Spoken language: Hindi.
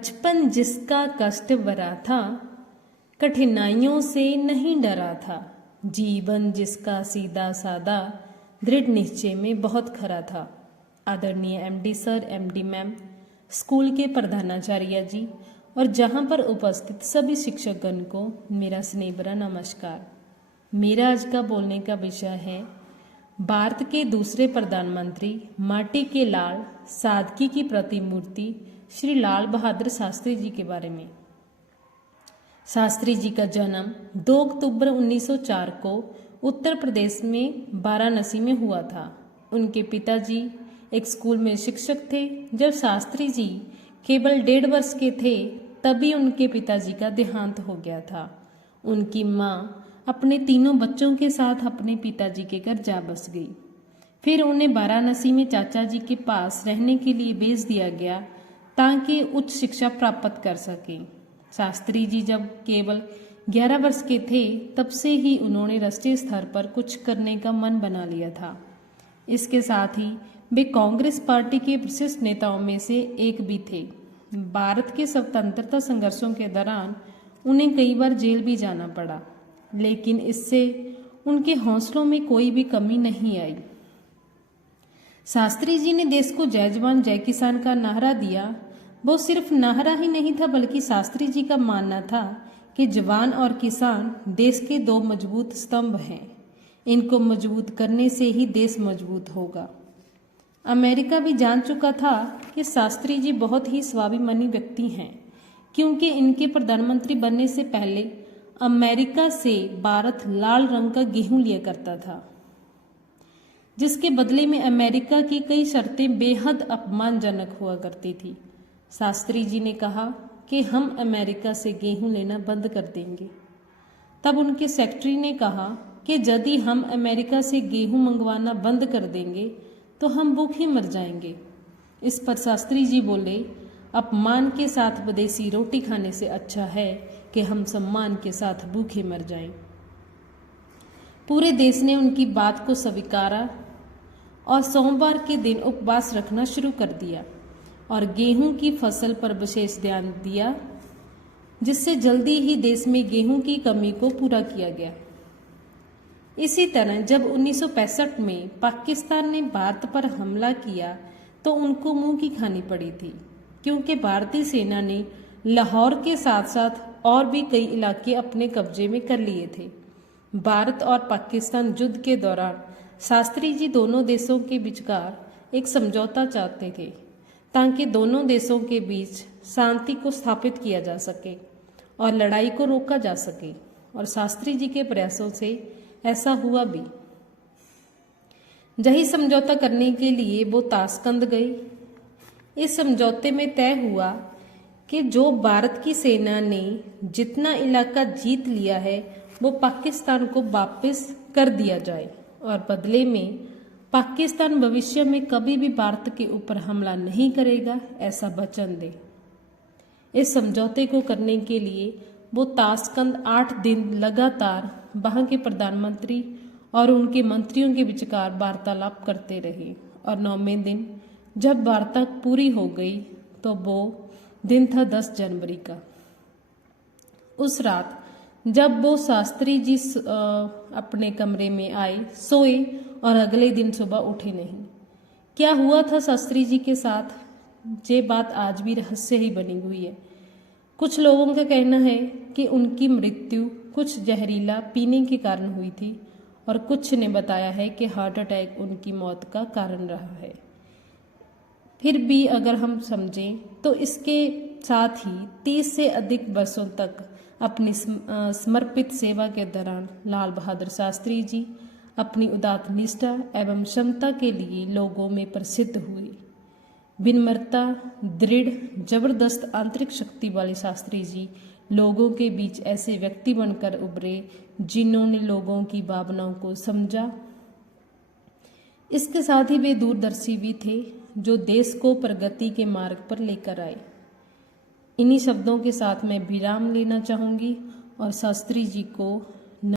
बचपन जिसका कष्ट भरा था, कठिनाइयों से नहीं डरा था। जीवन जिसका सीधा सादा, दृढ़ निश्चय में बहुत खरा था। आदरणीय MD sir, MD ma'am, school के प्रधानाचार्य जी और जहां पर उपस्थित सभी शिक्षकगण को मेरा स्नेह भरा नमस्कार। मेरा आज का बोलने का विषय है भारत के दूसरे प्रधानमंत्री, माटी के लाल, सादगी की प्रतिमूर्ति श्री लाल बहादुर शास्त्री जी के बारे में। शास्त्री जी का जन्म 2 अक्टूबर 1904 को उत्तर प्रदेश में वाराणसी में हुआ था। उनके पिताजी एक स्कूल में शिक्षक थे। जब शास्त्री जी केवल 1.5 वर्ष के थे तभी उनके पिताजी का देहांत हो गया था। उनकी माँ अपने 3 बच्चों के साथ अपने पिताजी के घर जा बस गई। फिर उन्हें वाराणसी में चाचा जी के पास रहने के लिए भेज दिया गया ताकि उच्च शिक्षा प्राप्त कर सकें। शास्त्री जी जब केवल 11 वर्ष के थे तब से ही उन्होंने राष्ट्रीय स्तर पर कुछ करने का मन बना लिया था। इसके साथ ही वे कांग्रेस पार्टी के विशिष्ट नेताओं में से एक भी थे। भारत के स्वतंत्रता संघर्षों के दौरान उन्हें कई बार जेल भी जाना पड़ा, लेकिन इससे उनके हौसलों में कोई भी कमी नहीं आई। शास्त्री जी ने देश को जय जवान जय किसान का नारा दिया। वो सिर्फ नारा ही नहीं था, बल्कि शास्त्री जी का मानना था कि जवान और किसान देश के 2 मजबूत स्तंभ हैं। इनको मजबूत करने से ही देश मजबूत होगा। अमेरिका भी जान चुका था कि शास्त्री जी बहुत ही स्वाभिमानी व्यक्ति हैं, क्योंकि इनके प्रधानमंत्री बनने से पहले अमेरिका से भारत लाल रंग का गेहूं लिया करता था, जिसके बदले में अमेरिका की कई शर्तें बेहद अपमानजनक हुआ करती थी। शास्त्री जी ने कहा कि हम अमेरिका से गेहूं लेना बंद कर देंगे। तब उनके सेक्रेटरी ने कहा कि यदि हम अमेरिका से गेहूं मंगवाना बंद कर देंगे तो हम भूखे मर जाएंगे। इस पर शास्त्री जी बोले, अपमान के साथ विदेशी रोटी खाने से अच्छा है कि हम सम्मान के साथ भूखे मर जाएं। पूरे देश ने उनकी बात को स्वीकारा और सोमवार के दिन उपवास रखना शुरू कर दिया और गेहूं की फसल पर विशेष ध्यान दिया, जिससे जल्दी ही देश में गेहूं की कमी को पूरा किया गया। इसी तरह जब 1965 में पाकिस्तान ने भारत पर हमला किया तो उनको मुंह की खानी पड़ी थी, क्योंकि भारतीय सेना ने लाहौर के साथ साथ और भी कई इलाके अपने कब्जे में कर लिए थे। भारत और पाकिस्तान युद्ध के दौरान शास्त्री जी दोनों देशों के विचकार एक समझौता चाहते थे ताकि दोनों देशों के बीच शांति को स्थापित किया जा सके और लड़ाई को रोका जा सके, और शास्त्री जी के प्रयासों से ऐसा हुआ भी। यही समझौता करने के लिए वो ताशकंद गए। इस समझौते में तय हुआ कि जो भारत की सेना ने जितना इलाका जीत लिया है वो पाकिस्तान को वापस कर दिया जाए और बदले में पाकिस्तान भविष्य में कभी भी भारत के ऊपर हमला नहीं करेगा, ऐसा वचन दे। इस समझौते को करने के लिए वो ताशकंद 8 दिन लगातार वहां के प्रधानमंत्री और उनके मंत्रियों के विचकार वार्तालाप करते रहे, और 9वें दिन जब वार्ता पूरी हो गई तो वो दिन था 10 जनवरी का। उस रात जब वो शास्त्री जी अपने कमरे में आए, सोए और अगले दिन सुबह उठे नहीं। क्या हुआ था शास्त्री जी के साथ, ये बात आज भी रहस्य ही बनी हुई है। कुछ लोगों का कहना है कि उनकी मृत्यु कुछ जहरीला पीने के कारण हुई थी, और कुछ ने बताया है कि हार्ट अटैक उनकी मौत का कारण रहा है। फिर भी अगर हम समझें तो इसके साथ ही 30 से अधिक वर्षों तक अपनी समर्पित सेवा के दौरान लाल बहादुर शास्त्री जी अपनी उदात्त निष्ठा एवं क्षमता के लिए लोगों में प्रसिद्ध हुए। विनम्रता, दृढ़, जबरदस्त आंतरिक शक्ति वाले शास्त्री जी लोगों के बीच ऐसे व्यक्ति बनकर उभरे जिन्होंने लोगों की भावनाओं को समझा। इसके साथ ही वे दूरदर्शी भी थे, जो देश को प्रगति के मार्ग पर लेकर आए। इन्हीं शब्दों के साथ मैं विराम लेना चाहूँगी और शास्त्री जी को